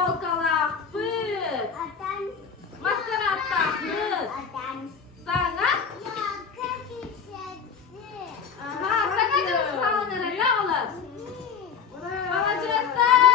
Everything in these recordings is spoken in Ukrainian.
Yolkalak pıt. Maskarat taklıt. Sangat. Aha, sangat canım sağlanır. Ne olur? Babacığızlar.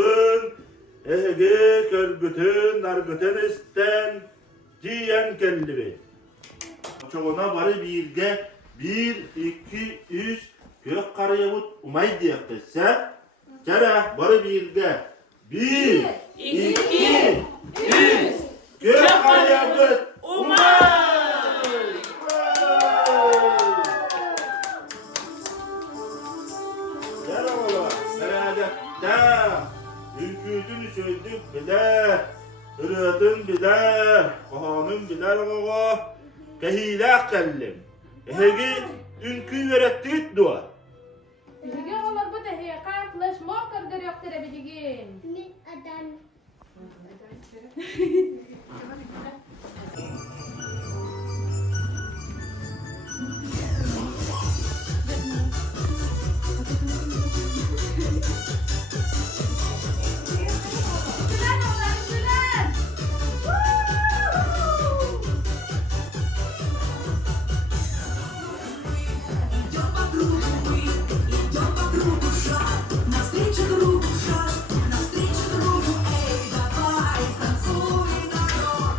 olun. Ehege körgütün nargıtın isten diyen kellibi. Çoğuna barı birge 1, 2, 3 gök karayavut umay diye kessek. Kere barı birge 1, 2, 3 gök karayavut umay. Kere ola beredette ülkütün söyledik bile ırıtın bile kohanın bile ola Kahilak kellim. Ehegi ünkü öğrettik dua. Ehege olar bu tehiye kay flash mob kardır yaktire biligin. Mit adam. Gülen olar gülen. Навстречу другу шаг, навстречу другу, эй, давай, танцуй, народ.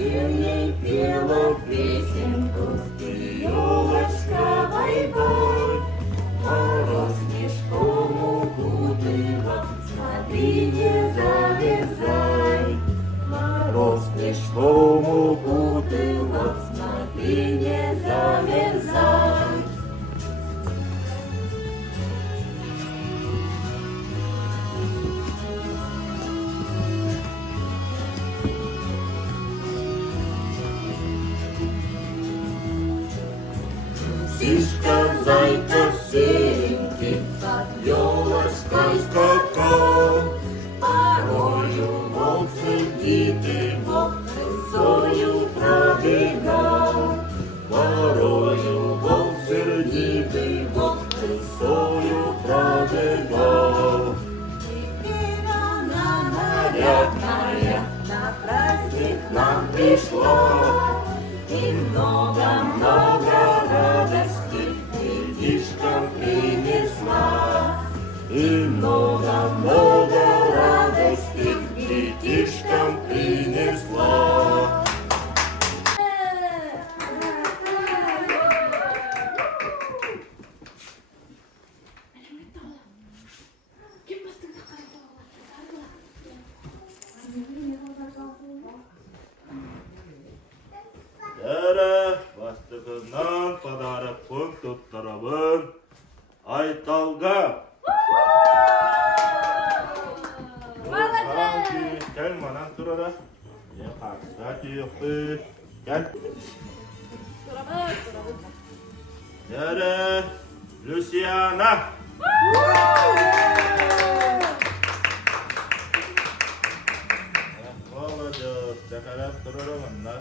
Сильный пилот весен, пустые елочка, бай-бай. Мороз снежком укутала, смотри, не замерзай. Мороз снежком укутала, смотри, не замерзай. Сишка, зайка, серенький, под елочкой скакал. Порою волк сердитый, волк рысою пробегал. Порою волк сердитый, волк рысою пробегал. Теперь она нарядная на праздник нам пришла. И много-много радости детишкам принесла. И много-много радости детишкам принесла. Dere bastıkından padarıp kum tutturabın. Ay talga. Молодец! Gel bana dur orada. Ne kalksa yoktu. Gel. Dere Luciana. Молодец. Tekrar dur orada.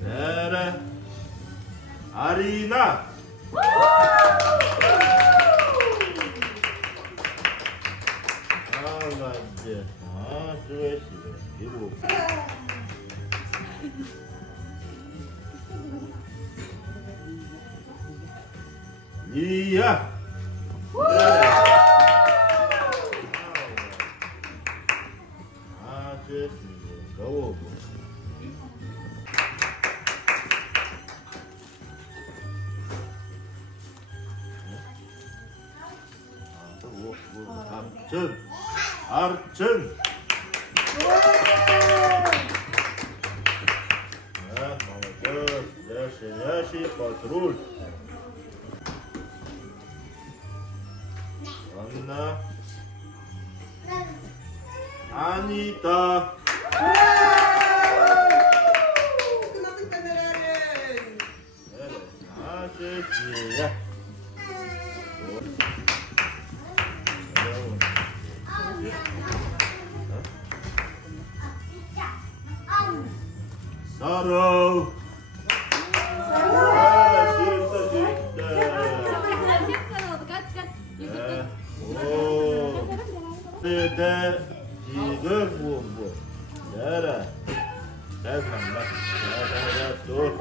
Dere Arina. Молодец. Спасибо. Иду. Лия. Голову. Arçın. Arçın. Молодец. Яши, патруль. Анна. Анита. Асия. Sarı. Dede tidur bu. Dere. Gel sen bak. Dur.